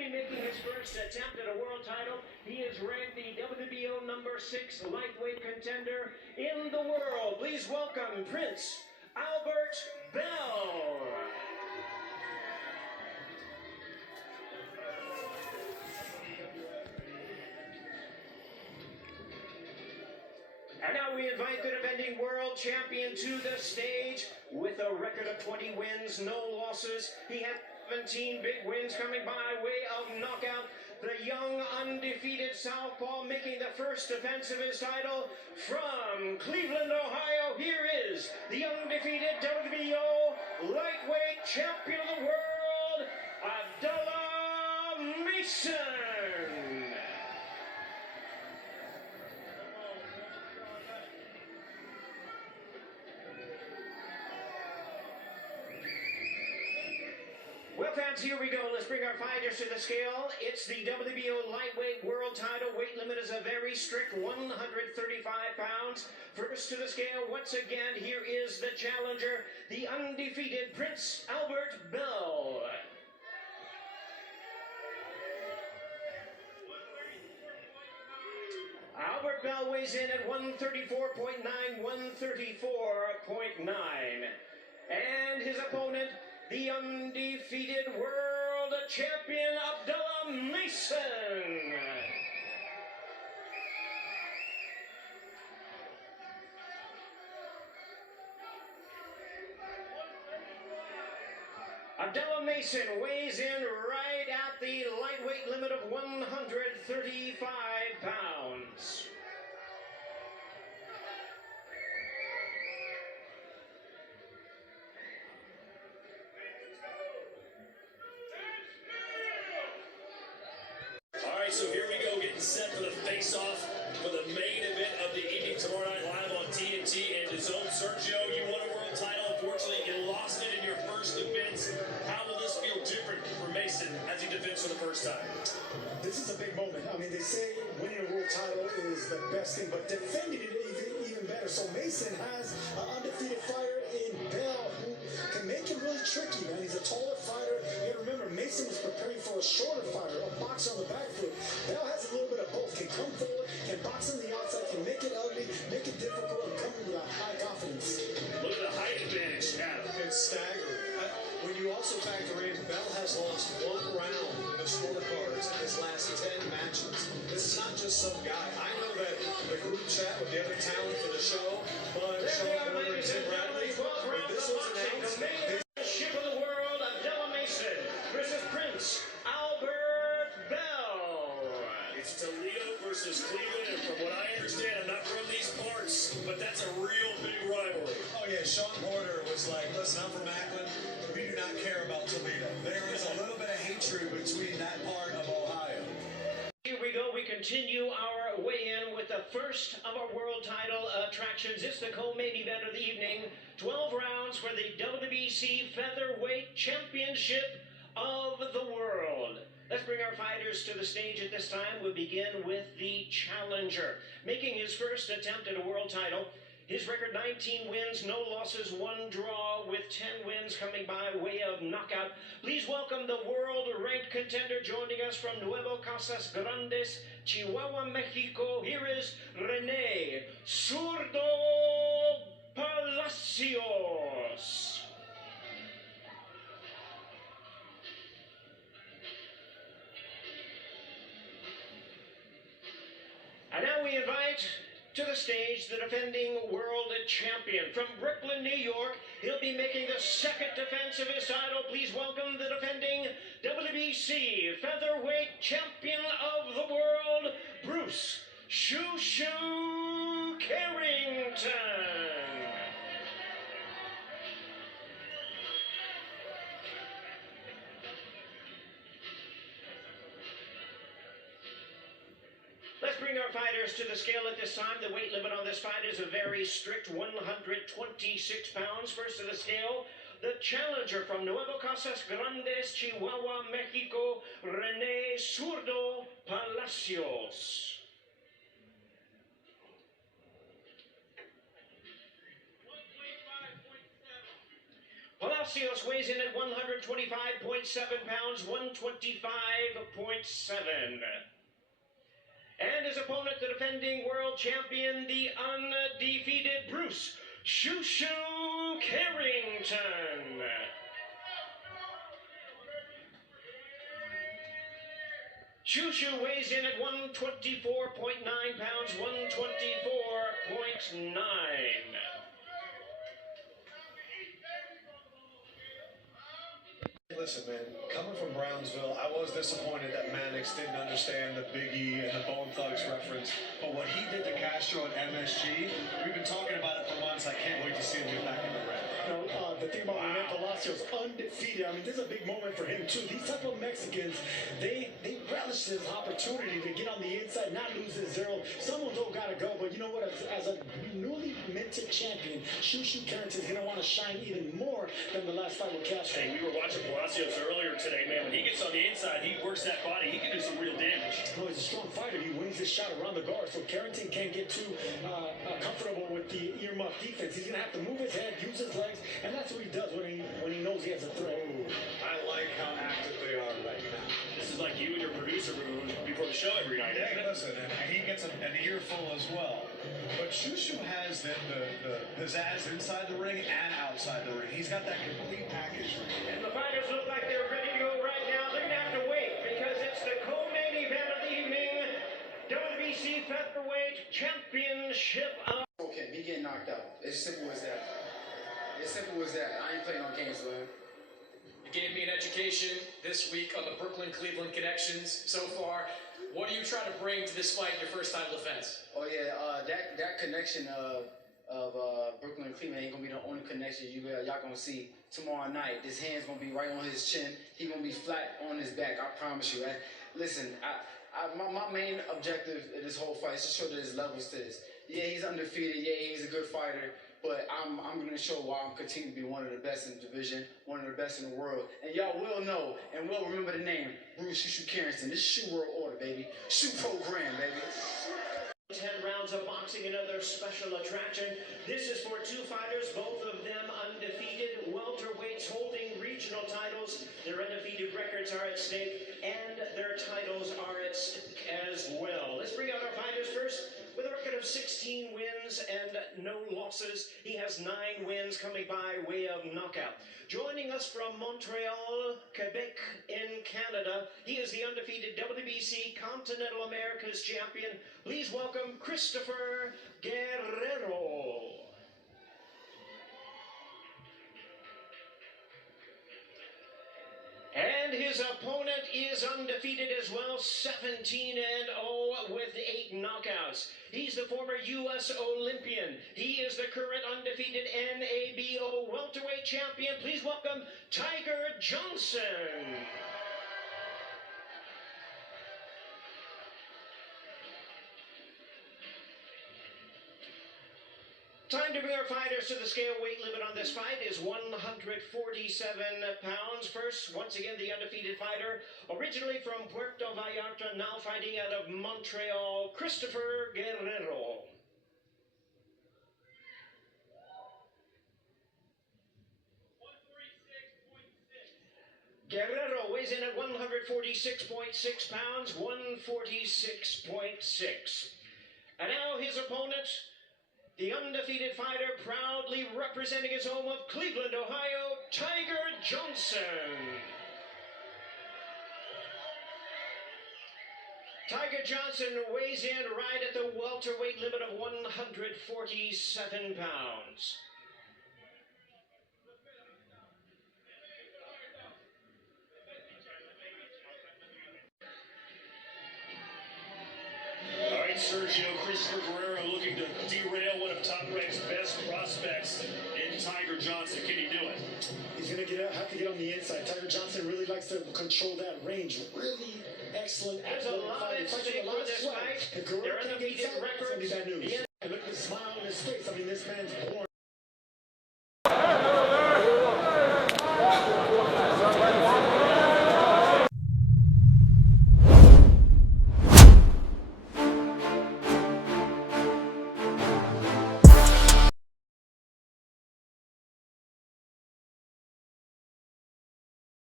Making his first attempt at a world title, he is ranked the WBO #6 lightweight contender in the world. Please welcome Prince Albert Bell. And now we invite the defending world champion to the stage with a record of 20 wins, no losses. He had 17 big wins coming by way of knockout. The young undefeated southpaw making the first defense of his title from Cleveland, Ohio. Here is the undefeated WBO lightweight champion of the world, Abdullah Mason. Well, fans, here we go. Let's bring our fighters to the scale. It's the WBO lightweight world title. Weight limit is a very strict 135 pounds. First to the scale, once again, here is the challenger, the undefeated Prince Albert Bell. Albert Bell weighs in at 134.9, 134.9. And his opponent, the undefeated world champion, Abdullah Mason. Abdullah Mason weighs in right at the lightweight limit of 135 pounds. So here we go, getting set for the face-off for the main event of the evening tomorrow night live on TNT and DAZN. Sergio, you won a world title. Unfortunately, you lost it in your first defense. How will this feel different for Mason as he defends for the first time? This is a big moment. I mean, they say winning a world title is the best thing, but defending it even better. So Mason has an undefeated fighter in Bell who can make it really tricky, man. He's a taller fighter. You gotta remember, Mason was preparing for a shorter fighter, a boxer on the back foot. Bell has a little bit of both. Can come forward, can box on the outside, can make it ugly, make it difficult, and come in with a high confidence. Look at the height advantage, Adam. It's staggering. When you also factor in, Bell has lost one round in the scorecards in his last 10 matches. This is not just some guy. I know that the group chat with the other talent for the show, Bud, Sean Porter, and Tim Bradley, when this was announced, Ship of the world, Abdullah Mason versus Prince Albert Bell. It's Toledo versus Cleveland, and from what I understand, I'm not from these parts, but that's a real big rivalry. Oh yeah, Sean Porter was like, listen, I'm from Akron. We do not care about Toledo. There is a little bit of hatred between that part of Ohio. Here we go. We continue our weigh-in with the first of our world title attractions. It's the co-main event of the evening. 12 rounds for the WBC Featherweight Championship of the world. Let's bring our fighters to the stage at this time. We'll begin with the challenger. Making his first attempt at a world title. His record 19 wins, no losses, 1 draw, with 10 wins coming by way of knockout. Please welcome the world-ranked contender joining us from Nuevo Casas Grandes, Chihuahua, Mexico. Here is Rene Zurdo Palacios. And now we invite to the stage the defending world champion from Brooklyn, New York. He'll be making the second defense of his title. Please welcome the defending WBC Featherweight Champion of the World, Bruce Shoo Shoo Carrington. Let's bring our fighters to the scale at this time. The weight limit on this fight is a very strict 126 pounds. First to the scale, the challenger from Nuevo Casas Grandes, Chihuahua, Mexico, Rene Zurdo Palacios. Palacios weighs in at 125.7 pounds, 125.7. And his opponent, the defending world champion, the undefeated Bruce Shoo Carrington. Shoo weighs in at 124.9 pounds, 124.9. Listen, man, coming from Brownsville, I was disappointed that Mannix didn't understand the Big E and the Bone Thugs reference. But what he did to Castro at MSG, we've been talking about it for months. I can't wait to see him get back in the ring. You know, the thing about Rene Palacios, undefeated. I mean, this is a big moment for him, too. These type of Mexicans, they relish this opportunity to get on the inside, not lose this zero. Someone's all got to go. But you know what? As a newly minted champion, Shoo Carrington is going to want to shine even more than the last fight with Castro. Hey, we were watching Palacios earlier today, man. When he gets on the inside, he works that body. He can do some real damage. Oh, he's a strong fighter. He wins his shot around the guard, so Carrington can't get too comfortable with the earmuff defense. He's going to have to move his head, use his legs, and that's what he does when he knows he has a threat. I like how active they are right now. This is like you and your producer before the show every night, isn't it? Listen, and he gets an earful as well. But Shoo has the pizzazz inside the ring and outside the ring. He's got that complete package right here. And the fighters look like they're ready to go right now. They're going to have to wait because it's the co-main event of the evening. WBC Featherweight Championship of... Okay, he getting knocked out. It's simple as that. It's simple as that. I ain't playing no games with him. You gave me an education this week on the Brooklyn-Cleveland connections so far. What are you trying to bring to this fight in your first title defense? Oh yeah, that connection of Brooklyn and Cleveland ain't gonna be the only connection y'all gonna see tomorrow night. His hand's gonna be right on his chin. He gonna be flat on his back. I promise you. Listen, my main objective in this whole fight is to show that there's levels to this. Yeah, he's undefeated. Yeah, he's a good fighter. But I'm going to show why I'm continuing to be one of the best in the division, one of the best in the world. And y'all will know and will remember the name, Bruce Shoo Carrington. This is Shoo World Order, baby. Shoo Program, baby. 10 rounds of boxing, another special attraction. This is for two fighters, both of them undefeated, welterweights holding regional titles. Their undefeated records are at stake, and their titles are at stake as well. Let's bring out our fighters first. With a record of 16 wins and no losses, he has 9 wins coming by way of knockout. Joining us from Montreal, Quebec in Canada, he is the undefeated WBC Continental Americas champion. Please welcome Christopher Guerrero. And his opponent is undefeated as well, 17-0 with 8 knockouts. He's the former U.S. Olympian. He is the current undefeated NABO welterweight champion. Please welcome Tiger Johnson. Time to bring our fighters to the scale. Weight limit on this fight is 147 pounds. First, once again, the undefeated fighter, originally from Puerto Vallarta, now fighting out of Montreal, Christopher Guerrero. Guerrero weighs in at 146.6 pounds, 146.6. And now his opponent, the undefeated fighter, proudly representing his home of Cleveland, Ohio, Tiger Johnson. Tiger Johnson weighs in right at the welterweight limit of 147 pounds. All right, Sergio, Christopher Guerrero looking to derail one of Top Rank's best prospects in Tiger Johnson. Can he do it? He's going to have to get on the inside. Tiger Johnson really likes to control that range. Really excellent. There's a lot at stake for this fight. If Guerrero They're can't get undefeated inside, it's going to be bad news. records. And look at the smile on his face. I mean, this man's born.